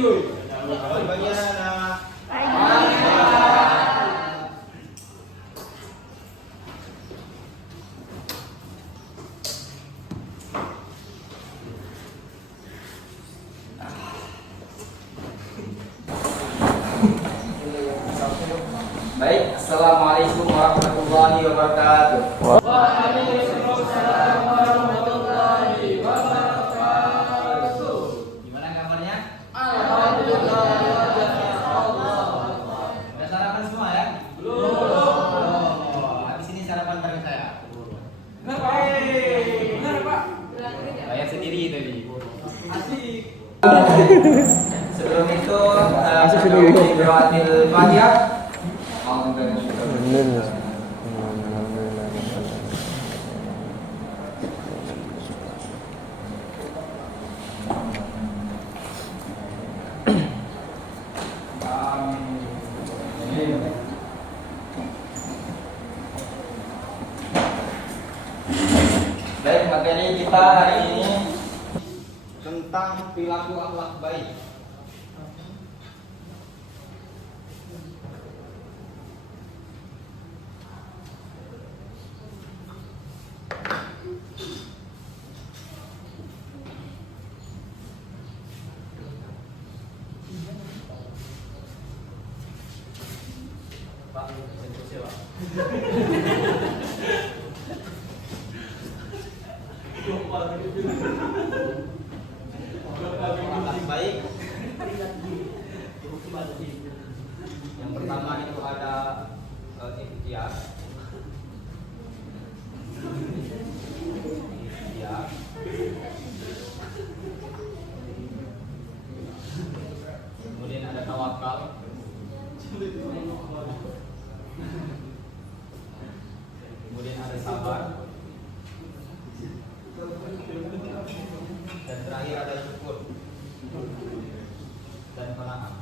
Bagian anak. Baik, assalamualaikum warahmatullahi wabarakatuh. Waalaikumsalam warahmatullahi wabarakatuh. Gimana kabarnya? Alhamdulillah. Udah sarapan semua ya? Belum. Habis ini sarapan bareng saya. Benar Pak. Benar Pak. Bayar sendiri tadi. Asik. Sebelum itu, Qiraatil Fatihah. Baik, materi kita hari ini tentang perilaku akhlak baik. Pak, sentuh Pak. Akhlak baik. Yang pertama itu ada ikhtiar. Ikhtiar. Kemudian ada tawakal. Kemudian ada sabar. Dan terakhir ada syukur dan qanaah.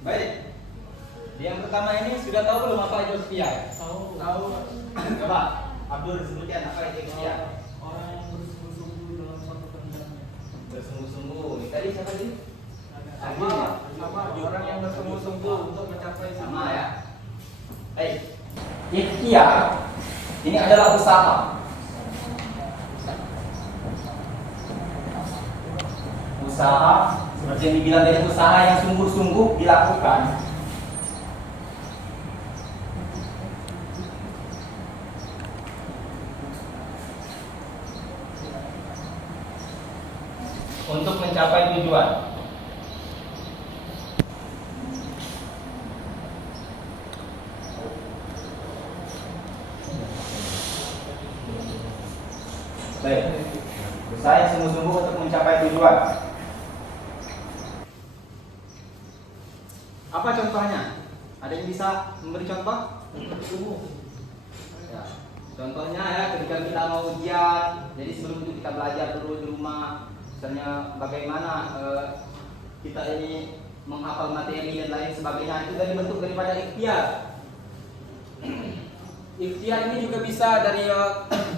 Baik. Yang pertama ini sudah tahu belum apa itu ikhtiar? Tahu. Coba Abdul sebutkan apa itu ikhtiar? Orang yang bersungguh-sungguh dalam suatu kehendaknya. Bersungguh-sungguh. Tadi siapa sih? Sama orang yang bersungguh-sungguh untuk mencapai Sama ya. Baik. Ikhtiar ini adalah usaha. Usaha seperti yang dibilang dari usaha yang sungguh-sungguh dilakukan. Untuk mencapai tujuan. Baik. Usaha yang sungguh-sungguh untuk mencapai tujuan. Apa contohnya? Ada yang bisa memberi contoh? Ya. Contohnya ya ketika kita mau ujian, jadi sebelum itu kita belajar dulu di rumah, misalnya bagaimana kita ini menghafal materi dan lain sebagainya, itu dari bentuk daripada ikhtiar. Ikhtiar ini juga bisa dari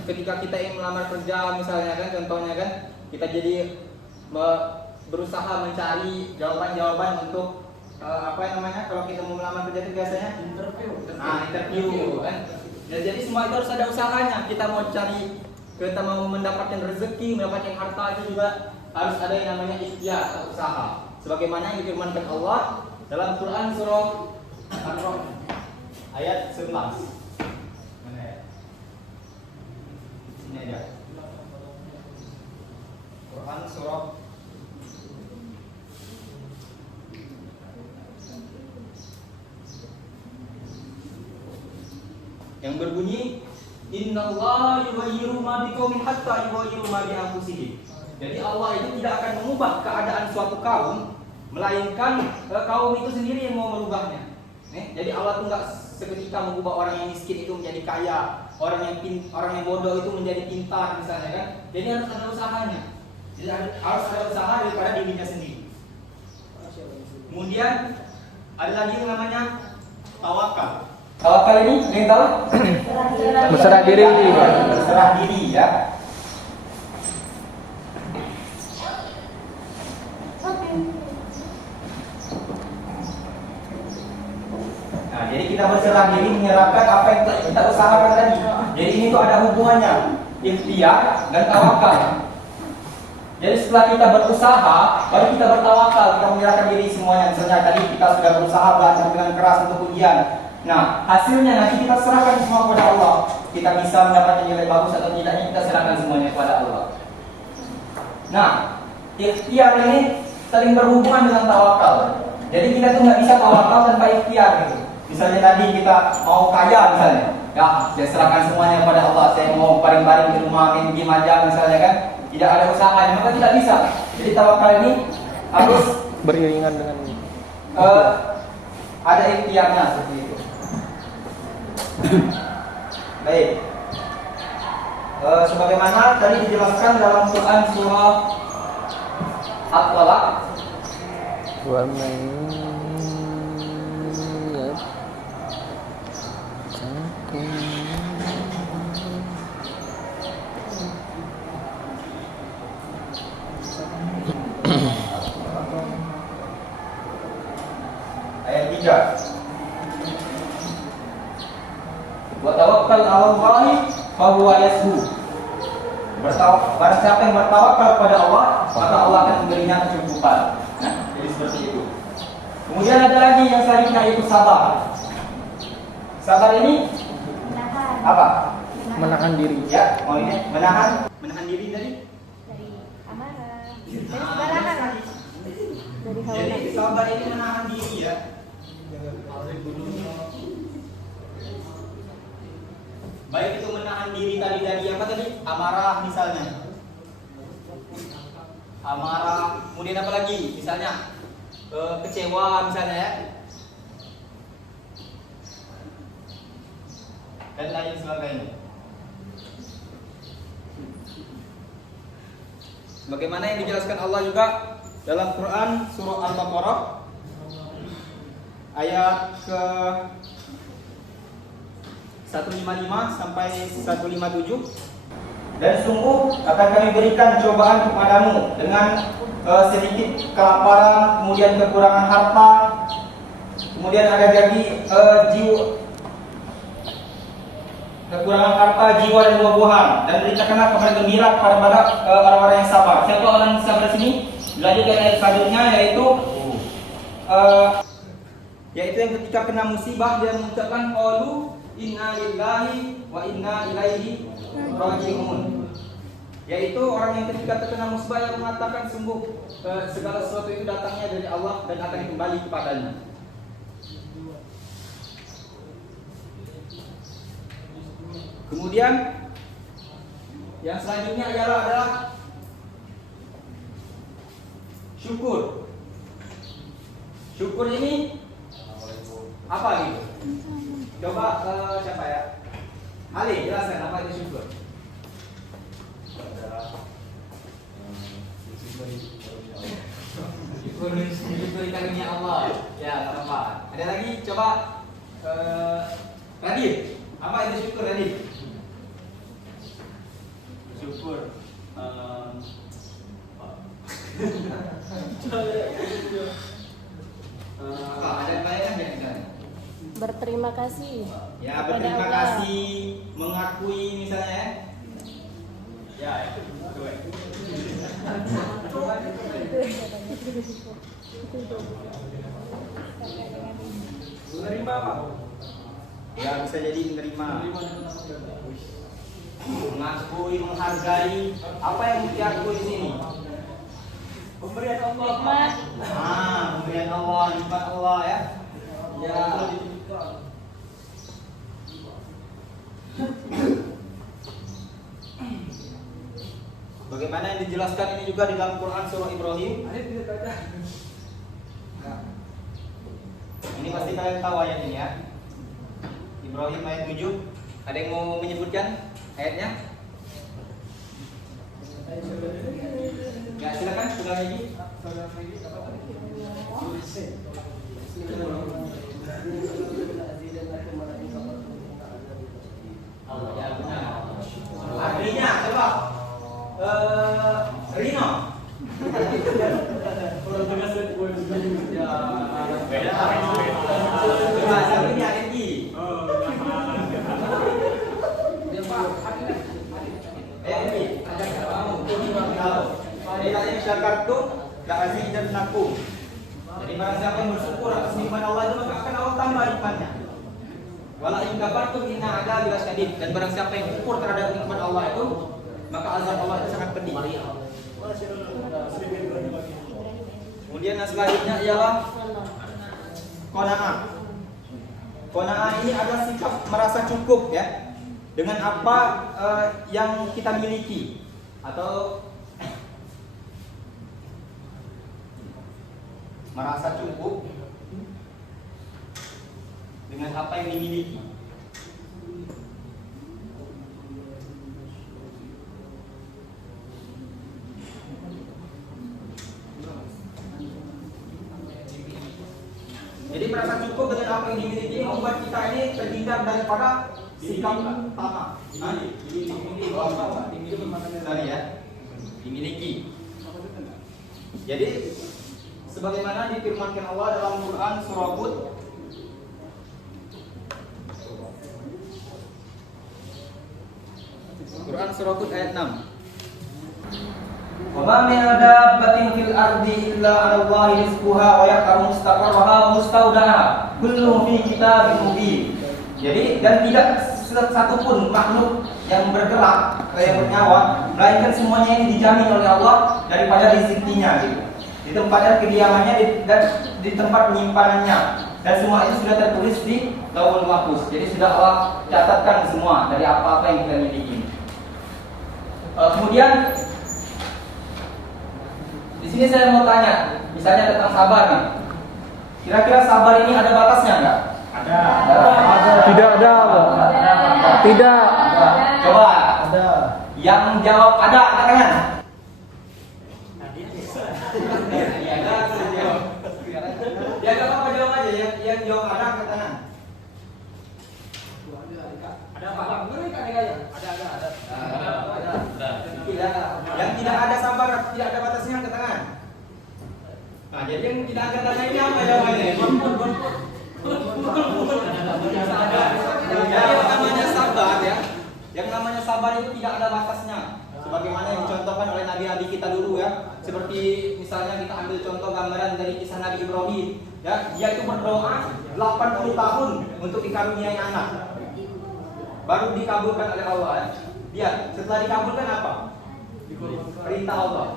ketika kita ingin melamar kerja misalnya kan, contohnya kan kita jadi berusaha mencari jawaban-jawaban untuk apa namanya kalau kita mau melamar kerja itu biasanya interview kan. Dan jadi semua itu harus ada usahanya. Kita mau mendapatkan rezeki, mendapatkan harta, itu juga harus ada yang namanya ikhtiar atau usaha. Sebagaimana yang difirmankan Allah dalam Quran surah Ar-Rum ayat 11. Mana ya? Ini aja. Quran surah yang berbunyi innallaha yughayyiru ma biqaumin hatta yughayyiru ma bi anfusihim. Jadi Allah itu tidak akan mengubah keadaan suatu kaum melainkan kaum itu sendiri yang mau merubahnya. Jadi Allah itu enggak seketika mengubah orang yang miskin itu menjadi kaya, orang yang bodoh itu menjadi pintar misalnya kan. Jadi harus ada usahanya. Jadi harus ada usaha daripada dirinya sendiri. Kemudian ada lagi yang namanya tawakal. Tawakal ini? Ada yang tahu? Berserah diri. Berserah diri ya. Nah, jadi kita berserah diri menyerahkan apa yang kita usahakan tadi. Jadi ini tuh ada hubungannya, ikhtiar dan tawakal. Jadi setelah kita berusaha, baru kita bertawakal, kita menyerahkan diri semuanya. Misalnya tadi kita sudah berusaha belajar dengan keras untuk ujian. Nah, hasilnya nanti kita serahkan semua kepada Allah. Kita bisa mendapatkan nilai bagus atau tidaknya, kita serahkan semuanya kepada Allah. Nah, ikhtiar ini saling berhubungan dengan tawakal. Jadi kita tuh nggak bisa tawakal tanpa ikhtiar gitu. Misalnya tadi kita mau kaya misalnya, ya saya serahkan semuanya kepada Allah. Saya mau baring-baring di rumah main game aja misalnya kan, tidak ada usahanya, maka tidak bisa. Jadi tawakal ini harus Beriringan dengan ada ikhtiarnya seperti itu. Baik. Sebagaimana tadi dijelaskan dalam Quran surah At-Talaq, wa man ayat 3. Wa tawakkal 'ala Allahi fa huwa yasbu. Barang siapa yang bertawakal kepada Allah, maka Allah akan memberinya kecukupan. Nah, jadi seperti itu. Kemudian ada lagi yang selanjutnya yaitu sabar. Sabar ini apa? menahan diri. Ya, mau ini menahan diri tadi. Dari amarah, dari sembarangan, dari hawa Jadi nafsu. sabar ini menahan diri ya. Baik itu menahan diri tadi apa tadi? Amarah misalnya. Amarah, kemudian apa lagi? Misalnya kecewa misalnya ya. Dan lain sebagainya. Bagaimana yang dijelaskan Allah juga dalam Quran surah Al-Baqarah ayat ke 155 sampai 157. Dan sungguh akan kami berikan cobaan kepadamu dengan sedikit kelaparan, kemudian kekurangan harta, kemudian ada lagi kekurangan harta, jiwa dan buah-buahan, dan beritakanlah kabar gembira kepada orang-orang yang sabar. Siapa orang yang sabar di sini? Dilanjutkan ayat selanjutnya yaitu yang ketika kena musibah dia mengucapkan qalu inna lillahi wa inna ilaihi raji'un. Yaitu orang yang ketika terkena musibah yang mengatakan sungguh segala sesuatu itu datangnya dari Allah dan akan kembali kepadanya. Kemudian yang selanjutnya adalah syukur. Syukur ini apa gitu? Coba siapa ya? Ali, jelaskan apa itu syukur. Syukur karunia Allah. Ya, apa? Ada lagi? Coba Radit. Apa itu syukur Radit? Syukur. Ada banyak kan yang Berterima kasih. ya, kepada berterima Allah. kasih, mengakui misalnya ya. Ya, itu. Menerima apa? Ya, bisa jadi menerima. Mengakui, menghargai. Apa yang diakui di sini? Pemberian Allah. Nikmat. Pemberian Allah, nikmat Allah ya. Ya. Bagaimana yang dijelaskan ini juga di dalam Quran surah Ibrahim. Ini pasti kalian tahu ayat ini ya. Ibrahim ayat 7. Ada yang mau menyebutkan ayatnya? Ya, silakan sudah lagi. depannya. Wala in kafartum inna adzabi lasyadid. Dan barang siapa yang kufur terhadap nikmat Allah itu, maka azab Allah itu sangat pedih. Kemudian yang selanjutnya ialah qanaah. Qanaah ini adalah sikap merasa cukup ya dengan apa yang kita miliki atau merasa cukup dengan apa yang dimiliki. Jadi merasa cukup dengan apa yang dimiliki membuat kita ini terhindar daripada sikap tamak. Sorry ya, dimiliki. Jadi sebagaimana difirmankan Allah dalam Quran surah Hud ayat 6. Wa ma min dabbatin fil ardi illa 'ala Allahi rizquha wa ya'lamu mustaqarraha wa mustawda'aha kullu fi kitabin mubin. Jadi dan tidak satu pun makhluk yang bergerak atau yang bernyawa melainkan semuanya ini dijamin oleh Allah daripada rezekinya gitu. Di tempat kediamannya dan di tempat penyimpanannya, dan semua itu sudah tertulis di Lauhul Mahfuz. Jadi sudah Allah catatkan semua dari apa-apa yang kita miliki. Kemudian di sini saya mau tanya, misalnya tentang sabar nih. Kira-kira sabar ini ada batasnya enggak? Ada. Tidak ada, Pak. Tidak. Coba. Ada. Yang jawab ada, angkat tangan. Ya enggak apa-apa, jawab aja ya. Yang jawab ada, angkat tangan. Ada apa? Ada. Yang tidak ada sabar, tidak ada batasnya, angkat tangan. Nah, jadi yang tidak angkat tangan ini apa jawabannya? Yang namanya sabar ya. Yang namanya sabar itu tidak ada batasnya. Sebagaimana yang dicontohkan oleh nabi-nabi kita dulu ya. Seperti misalnya kita ambil contoh gambaran dari kisah Nabi Ibrahim ya. Dia itu berdoa 80 tahun untuk dikaruniai anak. Baru dikabulkan oleh Allah ya. Dia setelah dikabulkan apa? Perintah Allah.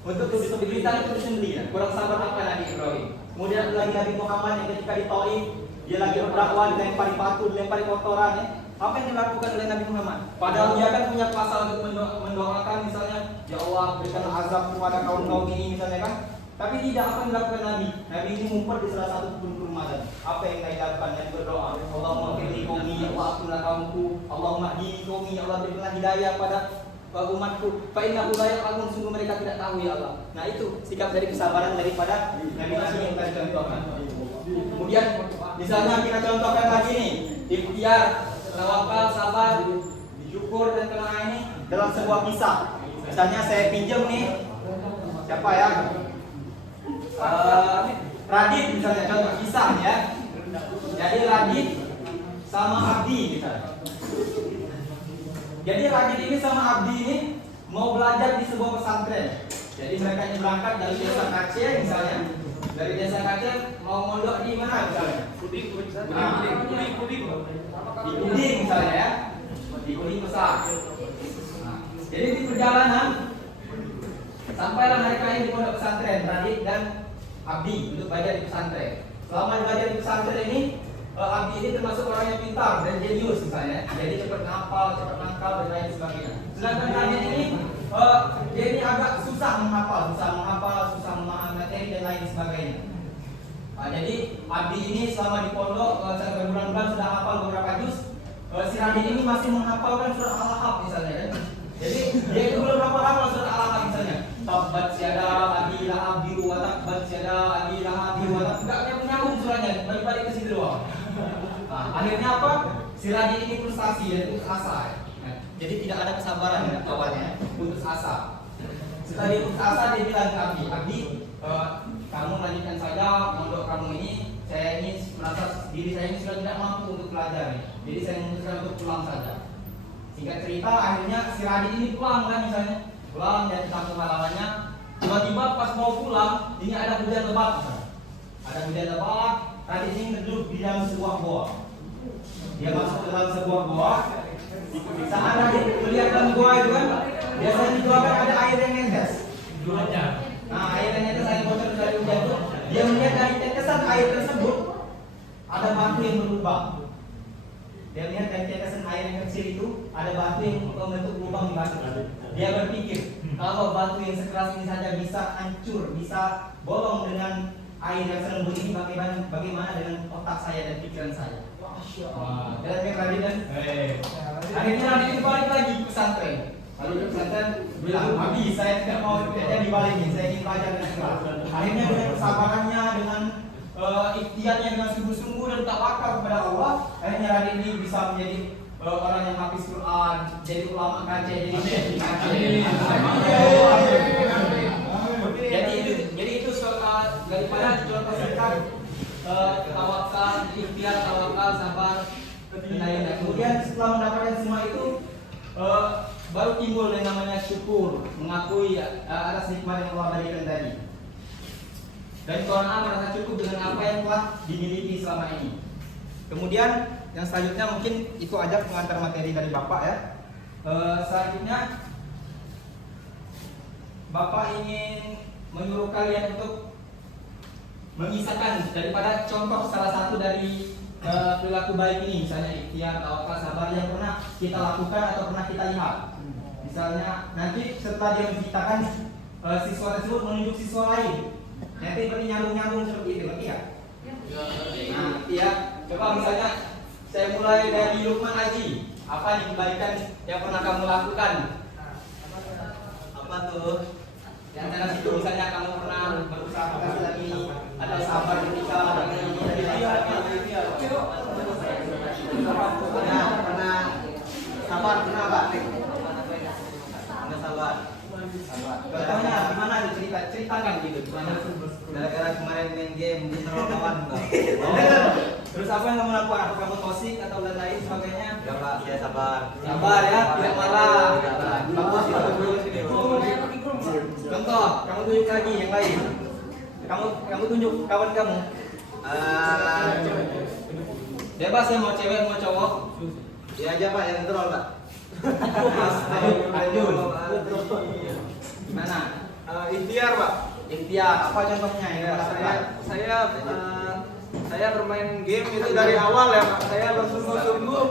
Untuk diberitakan itu sendiri ya. Kurang sabar apa Nabi Ibrahim. Kemudian lagi Nabi Muhammad yang ketika di Taif, dia lagi berdakwah, dilempari batu, dilempari kotoran ya. Apa yang dilakukan oleh Nabi Muhammad? Padahal dia kan punya kuasa untuk mendoakan misalnya, ya Allah berikan azab kepada kaum ini misalnya kan. Tapi tidak, apa yang dilakukan Nabi? Nabi ini ngumpet di salah satu kebun Ramadan. Apa yang Nabi lakukan? Yang berdoa, Allahumma firli qaumi, Allah ampunilah kaumku, Allahumma hdini qaumi, Allah berikanlah hidayah pada umatku. Fa innahu la ya'lamun, sungguh mereka tidak tahu ya Allah. Nah itu sikap dari kesabaran daripada Nabi yang kita contohkan. Kemudian misalnya kita contohkan lagi nih, ikhtiar, tawakal, sabar, syukur dan tenang ini dalam sebuah kisah. Misalnya saya pinjam nih, siapa ya? Radit misalnya, contoh kisah ya. Jadi Radit sama Abdi misalnya. Jadi Radit ini sama Abdi ini mau belajar di sebuah pesantren. Jadi mereka ini berangkat dari desa Aceh misalnya. Dari desa Aceh mau mondok di mana misalnya? Di Kuding misalnya ya. Di Kuding besar. Nah, jadi di perjalanan sampailah mereka ini di pondok pesantren Radit dan Abdi untuk belajar di pesantren. Selama belajar di pesantren ini, Abdi ini termasuk orang yang pintar dan jenius misalnya. Jadi cepat ngapal, cepat nangkal dan lain sebagainya. Sedangkan Radit ini dia ini agak susah menghafal, susah memahami materi dan lain sebagainya. Nah, jadi Abdi ini selama di pondok berbulan-bulan sudah hafal beberapa juz. Si Radit ini masih menghafalkan surah Al-Ahqaf misalnya kan. Jadi dia itu belum hafal surah Al-Ahqaf misalnya. Tabbat syada abi lahab biru wa tabbat syada abi lahab biru wa tabbat. Enggak menyambung surahnya, balik ke situ doang. Nah, akhirnya apa? Si Radit ini frustasi dan putus asa. Jadi tidak ada kesabaran ya awalnya, putus asa. Setelah dia putus asa, dia bilang ke Abdi, Abdi, kamu lanjutkan saja mondok kamu ini. Saya ini merasa diri saya ini sudah tidak mampu untuk belajar nih. Jadi saya memutuskan untuk pulang saja. Singkat cerita, akhirnya si Radit ini pulang kan misalnya, pulang dan tentang pengalamannya. Tiba-tiba pas mau pulang, ini ada hujan lebat. Ada hujan lebat, Radit ini duduk di dalam sebuah goa. Dia masuk ke dalam sebuah goa. Saat Radit melihat dalam goa itu kan, biasanya di goa kan ada air yang netes. Nah, air yang netes, air bocor dari hujan itu, dia melihat dari tetesan air tersebut ada batu yang berlubang. Dia lihat dari tetesan air yang kecil itu ada batu yang membentuk lubang di batu. Dia berpikir kalau batu yang sekeras ini saja bisa hancur, bisa bolong dengan air yang selembut ini, bagaimana dengan otak saya dan pikiran saya? Wah, dan Radit kan? Akhirnya Radit itu balik lagi ke pesantren. Lalu ke pesantren bilang, "Abi, saya tidak mau kerja di balik ini, saya ingin belajar dengan keras." Akhirnya dengan kesabarannya, dengan ikhtiarnya, dengan sungguh-sungguh dan tawakal kepada Allah, akhirnya Radit ini bisa menjadi orang yang hafiz Quran, jadi ulama kaca, jadi syekh kaca. Jadi itu daripada contoh singkat tawakal, ikhtiar, tawakal, sabar, dan kemudian setelah mendapatkan semua itu baru timbul yang namanya syukur, mengakui atas nikmat yang Allah berikan tadi. Dan qanaah merasa cukup dengan apa yang telah dimiliki selama ini. Kemudian yang selanjutnya mungkin itu aja pengantar materi dari Bapak ya. Selanjutnya Bapak ingin menyuruh kalian untuk mengisahkan daripada contoh salah satu dari perilaku baik ini, misalnya ikhtiar, tawakal, sabar yang pernah kita lakukan atau pernah kita lihat. Misalnya nanti setelah dia menceritakan siswa tersebut menunjuk siswa lain, nanti berarti nyambung-nyambung seperti itu, ngerti ya? Nah, ya. Coba misalnya saya mulai dari Lukman Haji. Apa nih kebaikan yang pernah kamu lakukan? Apa tuh? Di antara situ misalnya kamu pernah berusaha kasih lagi, ada sabar ketika ada ini, pernah sabar, pernah apa? Pernah sabar. Contohnya gimana ceritakan gitu, gimana? Gara-gara kemarin main game di lawan Terus apa yang kamu lakukan? Apa kamu tosik atau lain sebagainya? Ya Pak, saya sabar. Sabar ya, tidak marah. Bagus itu. Contoh, kamu tunjuk lagi yang lain. Kamu tunjuk kawan kamu. Bebas ya, mau cewek mau cowok. Ya aja Pak, yang troll Pak. Lanjut. Gimana? Ikhtiar Pak. Ikhtiar, apa contohnya ya? Saya bermain game itu dari awal ya Pak. Saya bersungguh-sungguh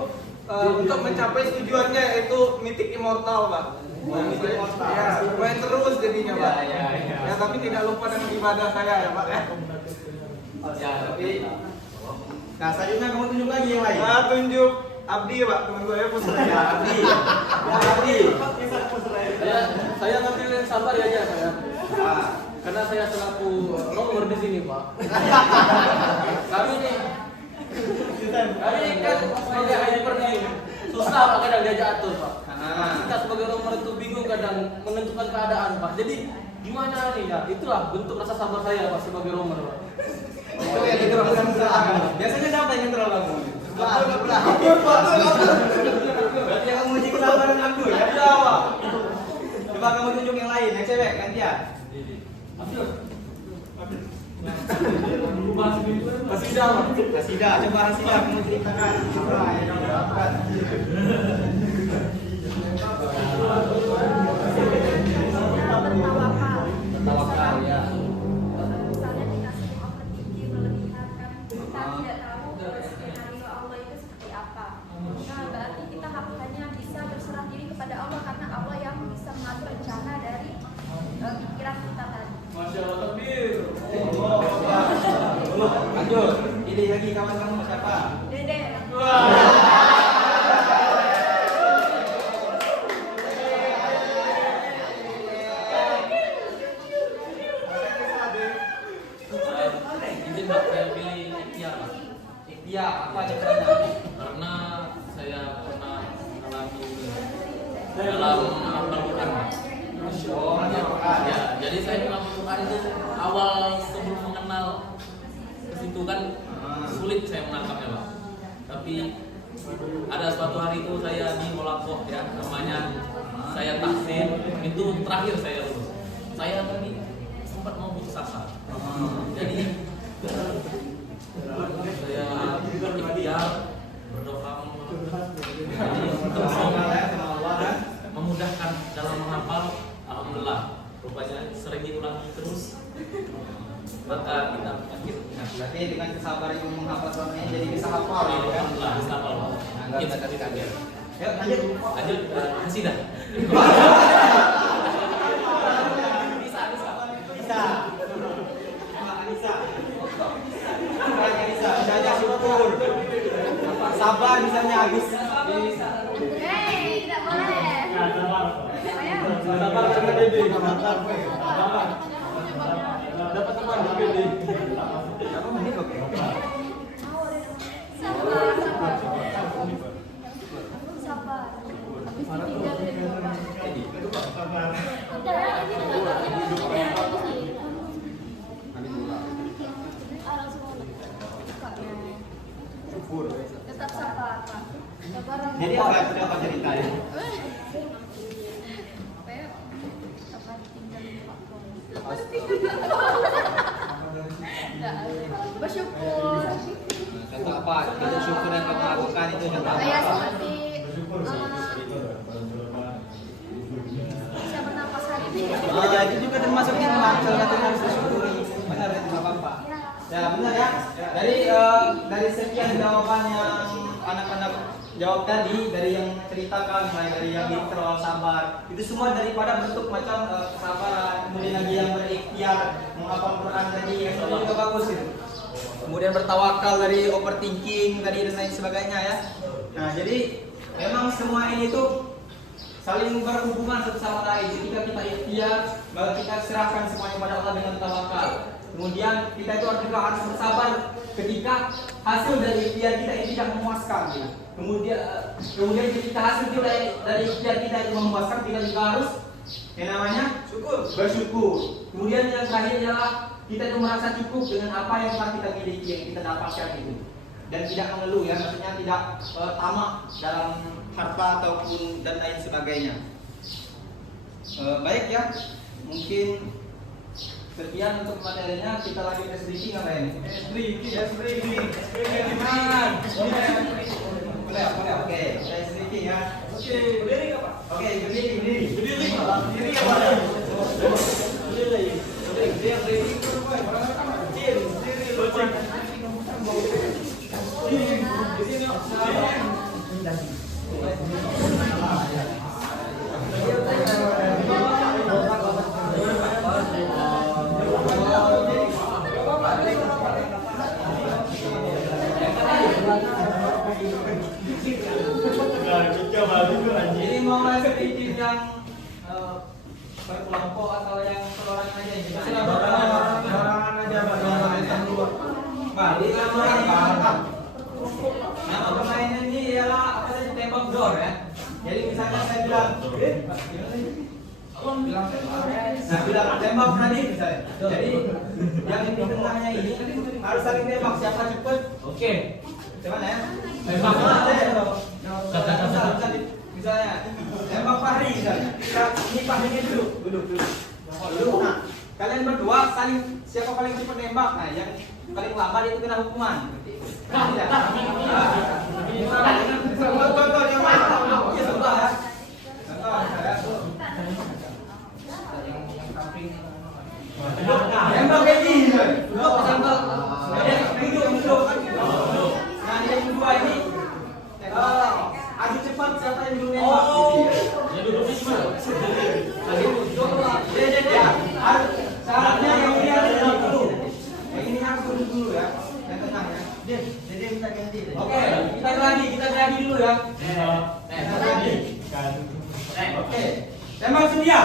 untuk mencapai tujuannya, yaitu Mythic Immortal Pak. Mythic Immortal. Ya, main terus jadinya Pak. Ya. Ya, tapi tidak lupa dengan ibadah saya ya Pak. Ya, tapi nah selanjutnya kamu tunjuk lagi yang lain. Tunjuk Abdi Pak, teman saya Pusraya. Ya, Abdi. Saya ngambil yang sabar ya aja saya. Ah, Karena saya selaku nomor di sini, Pak. Kami ini kan sebagai hyper ini susah Pak kadang diajak atur, Pak. Kita sebagai nomor itu bingung kadang menentukan keadaan, Pak. Jadi gimana nih ya? Itulah bentuk rasa sabar saya, Pak, sebagai nomor, Pak. itu ya itu bukan salah. Biasanya siapa yang troll kamu? Abdul. Berarti yang kamu uji kesabaran Abdul ya? Iya, Pak. Coba kamu tunjuk yang lain, yang cewek gantian. Hasidah, coba Hasidah kamu ceritakan apa yang kamu lakukan. Bertawakal ya. Misalnya kita sering overthinking berlebihan kan, kita tidak tahu skenario Allah itu seperti apa. Nah, berarti kita hanya bisa berserah diri kepada Allah karena Allah yang bisa mengatur rencana dari pikiran kita tadi. Masya Allah, takbir. Lanjut, pilih lagi kawan kamu siapa? Dede. Izin Pak, saya pilih ikhtiar Pak. Ikhtiar, apa contohnya? Karena saya pernah mengalami dalam Al-Quran Pak. Oh, Ya, jadi saya mengalami Al-Quran itu awal sebelum mengenal kesitu kan sulit saya menangkapnya Pak. Tapi ada suatu hari itu saya di Molakoh ya, namanya saya taksin, itu terakhir saya lulus. Saya tadi sempat mau putus asa. Jadi kesabaran yang menghafal Quran ini jadi bisa hafal gitu kan. Alhamdulillah bisa apa Pak? Nggak Kita bisa kasih kaget. Ya, lanjut. Lanjut Hasidah. Bisa. Bisa. Anissa. Anissa, misalnya syukur. Sabar misalnya habis. Hei, tidak boleh. Saya Sabar sama Dede. Dapat teman di Dede. Berapa menit oke? sabar, sabar. Sabar. Habis ditinggal udah ini Tetap sabar, Pak. Jadi apa yang sudah kau cerita ya? Supaya sabar tinggalin Pak. Bersyukur. Contoh apa? Bentuk syukur yang kamu lakukan itu contoh apa? Kayak seperti bisa bernapas hari ini. Ya, itu juga termasuk nikmat. Salah satunya harus disyukuri. Benar itu nggak apa-apa. Ya benar ya. Dari sekian jawaban yang anak-anak jawab tadi, dari yang ceritakan, misalnya dari yang soal sabar, itu semua daripada bentuk macam kesabaran. Kemudian lagi yang berikhtiar menghafal Quran tadi, itu juga bagus itu. Kemudian bertawakal dari overthinking tadi dan lain sebagainya ya. Nah jadi memang semua ini tuh saling berhubungan satu sama lain. Ketika kita ikhtiar, maka kita serahkan semuanya pada Allah dengan tawakal. Kemudian kita itu juga harus bersabar ketika hasil dari ikhtiar kita ini tidak memuaskan. Ya. Kemudian ketika hasil kita dari ikhtiar kita itu memuaskan, kita juga harus yang namanya bersyukur. Kemudian yang terakhir adalah kita itu merasa cukup dengan apa yang telah kita miliki, yang kita dapatkan itu, dan tidak mengeluh ya, maksudnya tidak tamak dalam harta ataupun dan lain sebagainya. Baik ya, mungkin sekian untuk materinya. Kita lanjut ke streaking apa ini? Streaking. Boleh. Oke, saya streaking ya. Oke, berdiri nggak Pak? Oke, berdiri. Jadi mau sedikit yang berkelompok atau yang seorang aja ini? Barangan aja, Pak. Pak, di nama permainan ini ialah apa saja tembak door ya. Jadi misalnya saya bilang, bilang tembak tadi misalnya. Jadi yang di tengahnya ini harus saling tembak, siapa cepat. Oke. Cuman ya. Tembak. Misalnya tembak Fahri misalnya. Ini Fahrinya duduk. Nah, kalian berdua saling siapa paling cepat nembak. Nah, yang paling lambat itu kena hukuman. Contoh yang mana? Ya contoh ya. Tembak kayak gini. Duduk tembak. Duduk. Nah, yang kedua ini adu cepat siapa yang dulu nembak. Ya duduknya gimana? Ya. Syaratnya yang ini harus duduk dulu. Yang ini harus duduk dulu ya. Yang tenang ya. Jadi minta ganti. Oke, kita geladi dulu ya. Oke. Tembak sedia.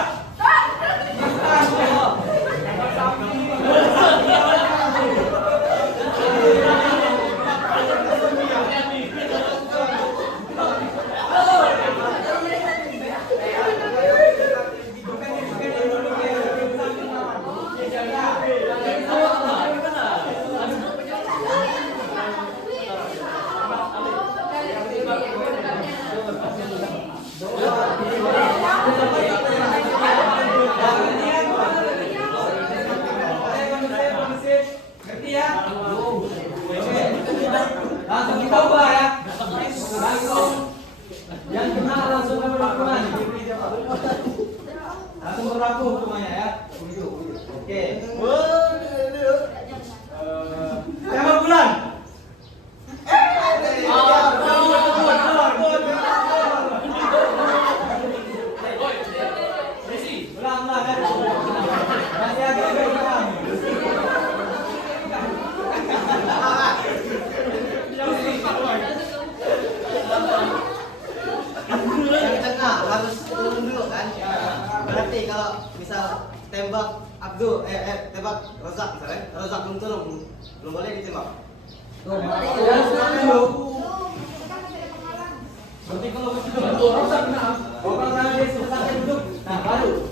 Rozak misalnya, Rozak belum turun, belum boleh ditembak. Ya, silakan dulu. Berarti kalau begitu rusak nah. Kalau dia selesai duduk, nah baru.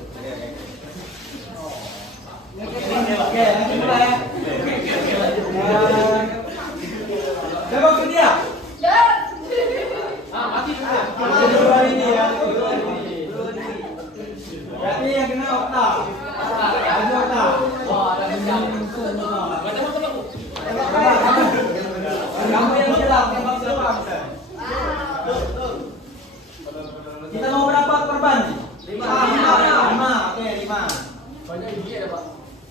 Oke, nanti mulai ya. Tembak ke dia. Mati dulu. Dua ini ya. Berarti yang kena otak. Ada otak. Wah, ada yang Kamu yang bilang tembak siapa? Kita mau berapa korban? 5. Oke, 5. banyak IG ya, Pak.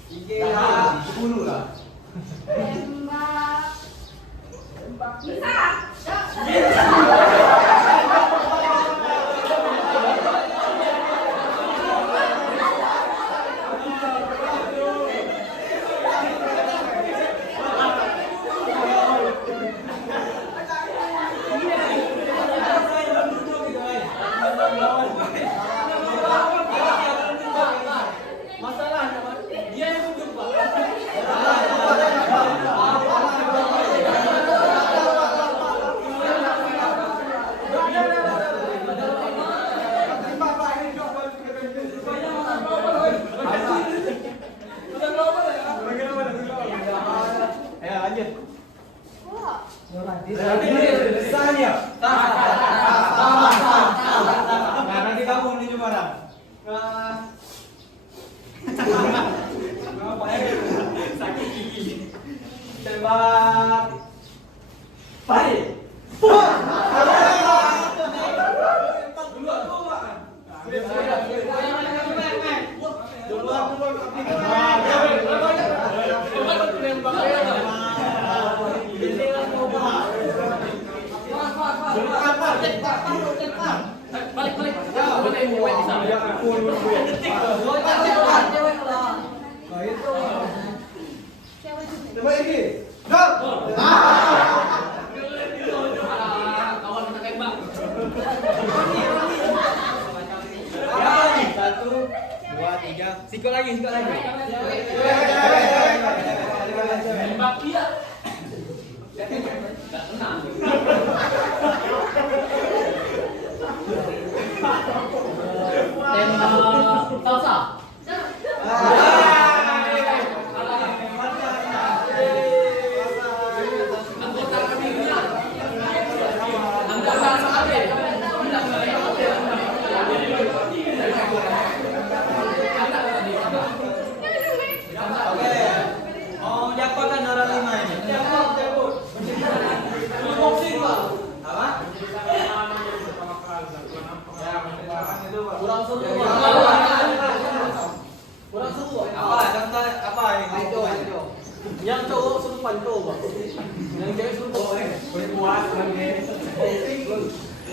IG 10 lah. Tembak. Bisa. Masalahnya, Pak, dia yang duduk, Pak. Ayo lanjut. Wah. Sah dia. Nah, nanti kamu menuju mana? Sakit gigi. Tembak. Pari. Balik. Boleh mulai bisa. Cewek juga. Tembak ini. Kawan kita tembak. Satu, dua, tiga. Sikut lagi. Tembak dia. Enggak kena. Tembak salsa. Anggota kabinet. Anggota kabinet. Oke. Mau diapakan orang 5 ini? Boxing, Pak. Apa? Kurang seru, Pak. Kurang seru, Pak. Contoh apa ini? Yang cowok suruh panto, Pak. Yang cewek suruh boxing.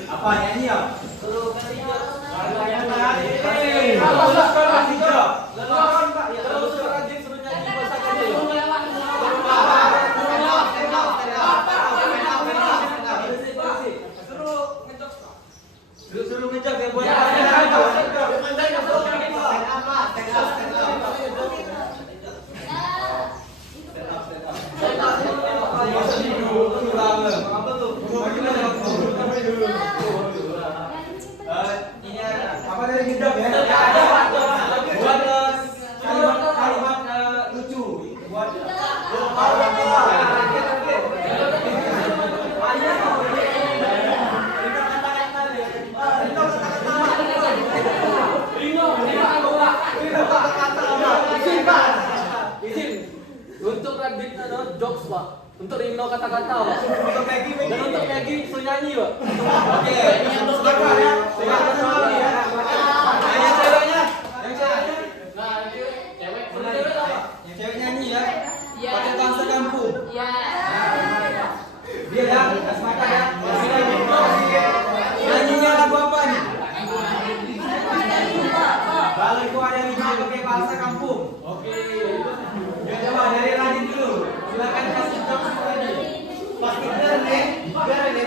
Apa nyanyi ya? Suruh ketiga. Terus suruh rajin, suruh nyanyi bahasa Kenya. Suruh ngejok ya buat ini apa dari ngejok ya? Buat kalimat lucu. Buat Izin. Untuk Radit jokes, Pak. Untuk Rino kata-kata, Pak. untuk Maggie, Dan untuk Maggie suruh nyanyi, Pak. Oke, yang sebentar ya. Yang ceweknya. Nah, cewek suruh cewek apa? Yang cewek nyanyi ya. Pakai bahasa kampung. Ya. Dia ya, kasih makan ya. Nyanyinya lagu apa nih? Lagu ada yang pakai bahasa kampung. Oke. Ya coba dari Radit dulu. Silakan kasih jokes tadi. Pasti benar nih. Benar nih.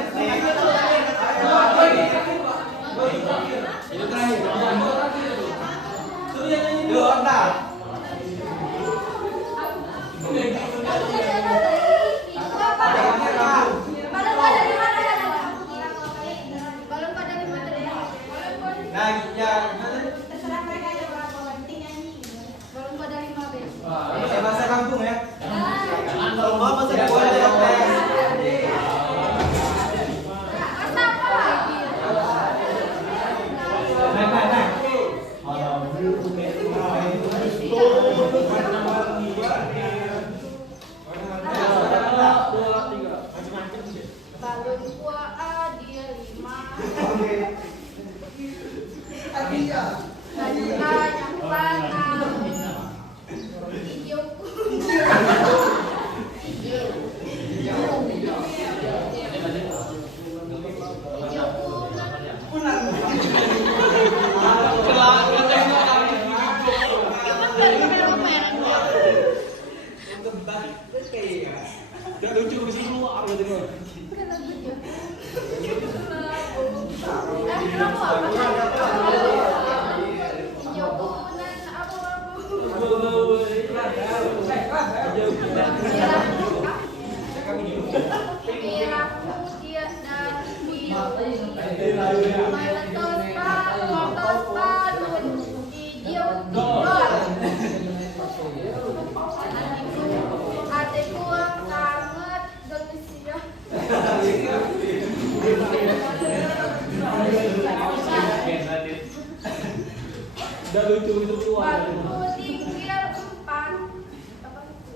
Adekku sangat gelisah. Udah lucu keluar. Baru tinggal 4. Apa itu?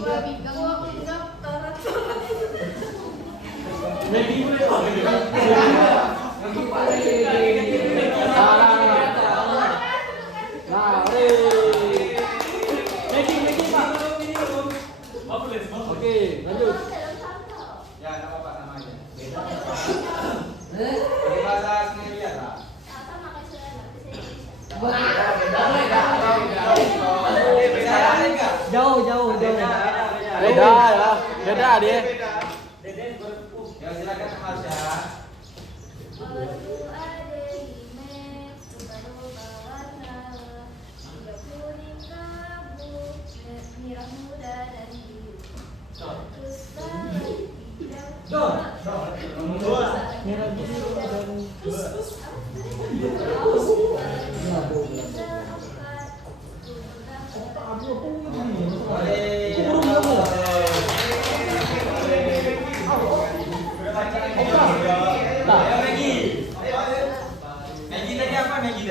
Babiku enggak teret. Maggie boleh. Nah, Maggie Pak. Oke, lanjut. Ya, enggak apa-apa sama aja. Pakai bahasa sendiri ya, Kak. Jauh. Beda ya. Beda dia. Ya, silakan Mas ya.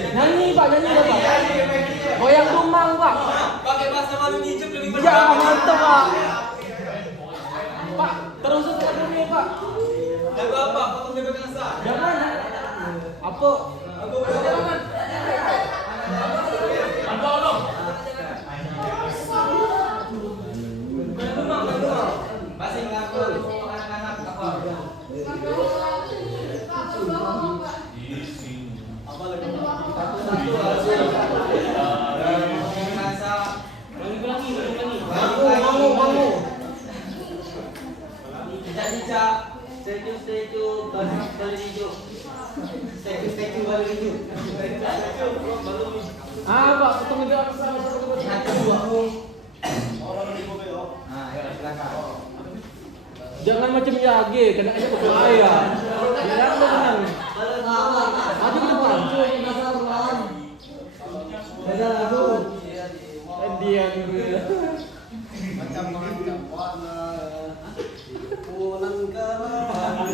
Nyanyi Pak. Goyang dumang Pak. Pakai bahasa malu ngicip lebih Ya mantap Pak. Pak, terus lagunya Pak. Lagu apa? Potong bebek nasa. Jangan. Apa? Masih ngaku anak-anak apa? Pak, ketemu dia sama. Nah, ya silakan. Jangan macam Yage, kena aja betul ayam. Jangan tenang. Maju ke depan. Dia Macam-macam warna. Pulang kalah.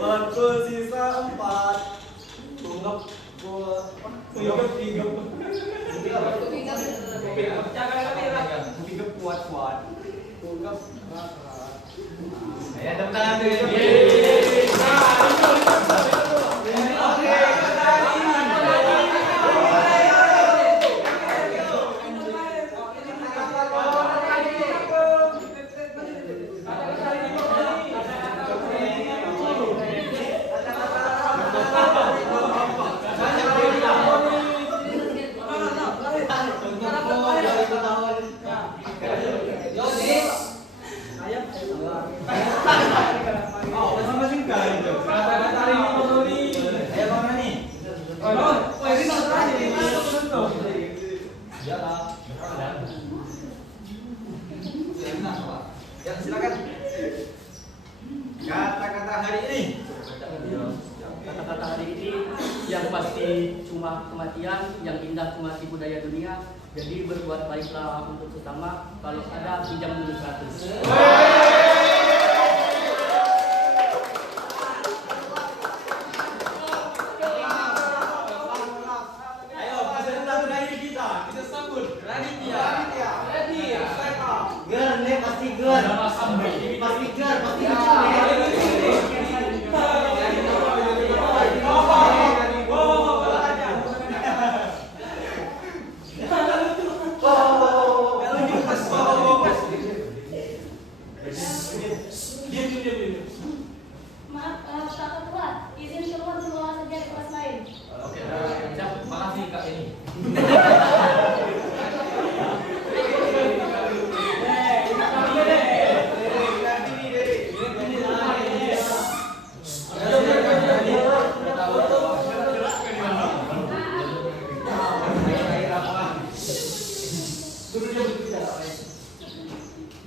Malamku sisa 4. Tunggap kuat-kuat. Tunggap rasa. Ya, tepuk tangan dulu. Ya, silakan. Kata-kata hari ini. Kata-kata hari ini yang pasti cuma kematian, yang indah cuma budaya dunia. Jadi berbuat baiklah untuk sesama. Kalau ada pinjam dulu 100. Ayo, pasang lagu lagi kita sambut Raditya. Pasti ger. Oh,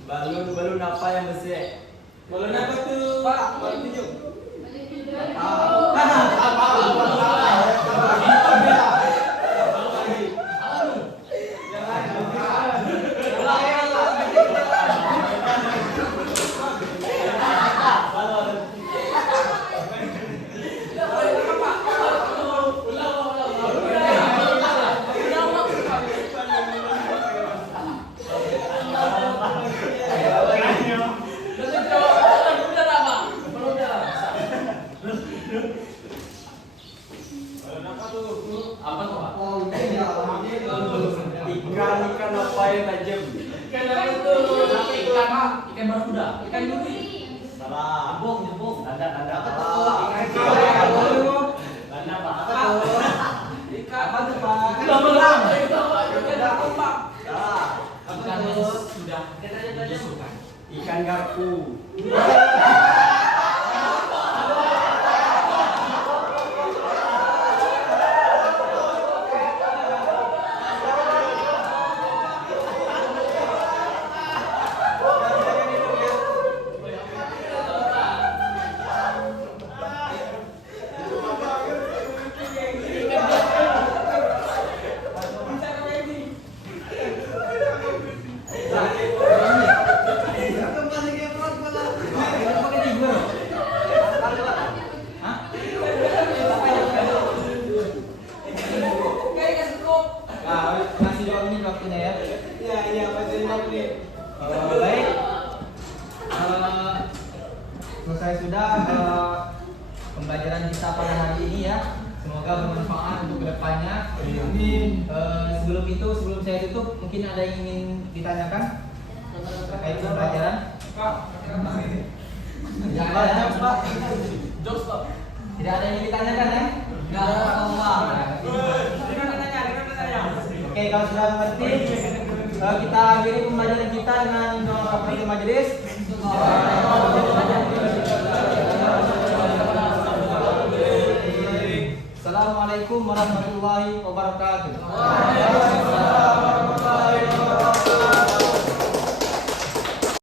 Balon apa yang besar? Balon apa tuh, Pak? Balon tunjuk. Apa tuh Pak? Ikan apa yang tajam? Ikan apa tuh? Ikan Pak, ikan barracuda. Ikan duri. Salah. Jebung. Ada. Banda Pak. Apa tuh, Pak? Ikan belang. Salah. Ikan sudah disukan. Ikan garpu. Nah, masih 2 menit waktunya ya. Iya, masih 5 menit. Baik. Selesai sudah pembelajaran kita pada hari ini ya. Semoga bermanfaat untuk kedepannya. Sebelum saya tutup, mungkin ada yang ingin ditanyakan terkait pembelajaran? Tidak ada ya, Pak. Jokes Pak. Tidak ada yang ingin ditanyakan ya? Tidak ada, Pak. Oke, kalau sudah mengerti, kita akhiri pembelajaran kita dengan doa kafaratul majelis. Assalamualaikum warahmatullahi wabarakatuh. Waalaikumsalam warahmatullahi wabarakatuh.